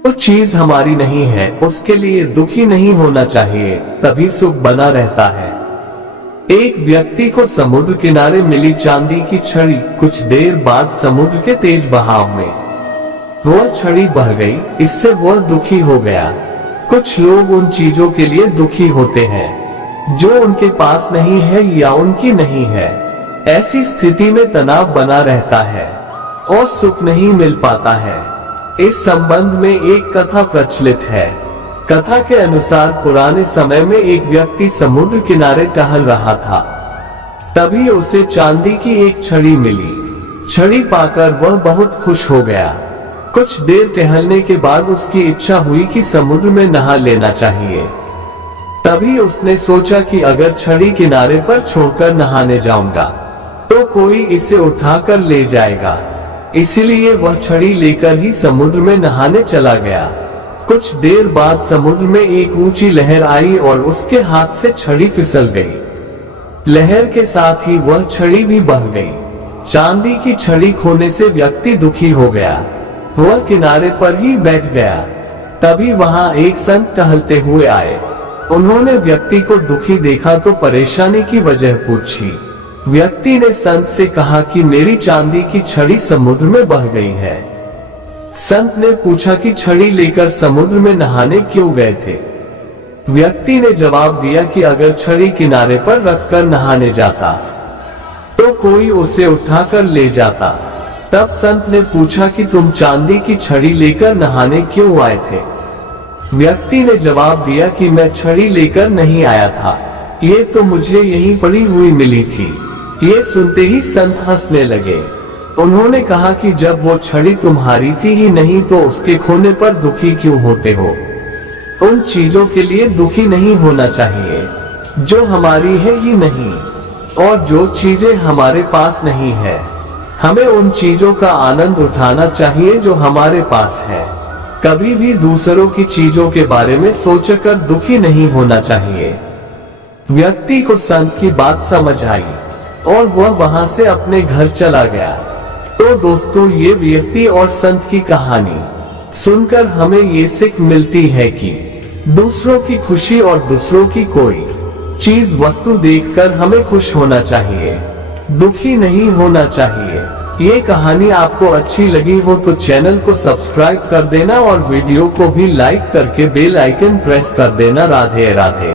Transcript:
वो चीज हमारी नहीं है उसके लिए दुखी नहीं होना चाहिए, तभी सुख बना रहता है। एक व्यक्ति को समुद्र किनारे मिली चांदी की छड़ी। कुछ देर बाद समुद्र के तेज बहाव में वह छड़ी बह गई, इससे वह दुखी हो गया। कुछ लोग उन चीजों के लिए दुखी होते हैं जो उनके पास नहीं है या उनकी नहीं है। ऐसी स्थिति में तनाव बना रहता है और सुख नहीं मिल पाता है। इस संबंध में एक कथा प्रचलित है। कथा के अनुसार पुराने समय में एक व्यक्ति समुद्र किनारे टहल रहा था। तभी उसे चांदी की एक छड़ी मिली। छड़ी पाकर वह बहुत खुश हो गया। कुछ देर टहलने के बाद उसकी इच्छा हुई कि समुद्र में नहा लेना चाहिए। तभी उसने सोचा कि अगर छड़ी किनारे पर छोड़कर नहाने जाऊंगा तो कोई इसे उठाकर ले जाएगा। इसलिए वह छड़ी लेकर ही समुद्र में नहाने चला गया। कुछ देर बाद समुद्र में एक ऊंची लहर आई और उसके हाथ से छड़ी फिसल गई। लहर के साथ ही वह छड़ी भी बह गई। चांदी की छड़ी खोने से व्यक्ति दुखी हो गया। वह किनारे पर ही बैठ गया। तभी वहां एक संत टहलते हुए आए। उन्होंने व्यक्ति को दुखी देखा तो परेशानी की वजह पूछी। व्यक्ति ने संत से कहा कि मेरी चांदी की छड़ी समुद्र में बह गई है। संत ने पूछा कि छड़ी लेकर समुद्र में नहाने क्यों गए थे। व्यक्ति ने जवाब दिया कि अगर छड़ी किनारे पर रखकर नहाने जाता तो कोई उसे उठाकर ले जाता। तब संत ने पूछा कि तुम चांदी की छड़ी लेकर नहाने क्यों आए थे। व्यक्ति ने जवाब दिया कि मैं छड़ी लेकर नहीं आया था, ये तो मुझे यहीं पड़ी हुई मिली थी। ये सुनते ही संत हंसने लगे। उन्होंने कहा कि जब वो छड़ी तुम्हारी थी ही नहीं तो उसके खोने पर दुखी क्यों होते हो। उन चीजों के लिए दुखी नहीं होना चाहिए जो हमारी है ही नहीं, और जो चीजें हमारे पास नहीं है हमें उन चीजों का आनंद उठाना चाहिए जो हमारे पास है। कभी भी दूसरों की चीजों के बारे में सोचकर दुखी नहीं होना चाहिए। व्यक्ति को संत की बात समझ आई और वह वहां से अपने घर चला गया। तो दोस्तों, ये व्यक्ति और संत की कहानी सुनकर हमें ये सीख मिलती है कि दूसरों की खुशी और दूसरों की कोई चीज वस्तु देखकर हमें खुश होना चाहिए, दुखी नहीं होना चाहिए। ये कहानी आपको अच्छी लगी हो तो चैनल को सब्सक्राइब कर देना और वीडियो को भी लाइक करके बेल आइकन प्रेस कर देना। राधे राधे।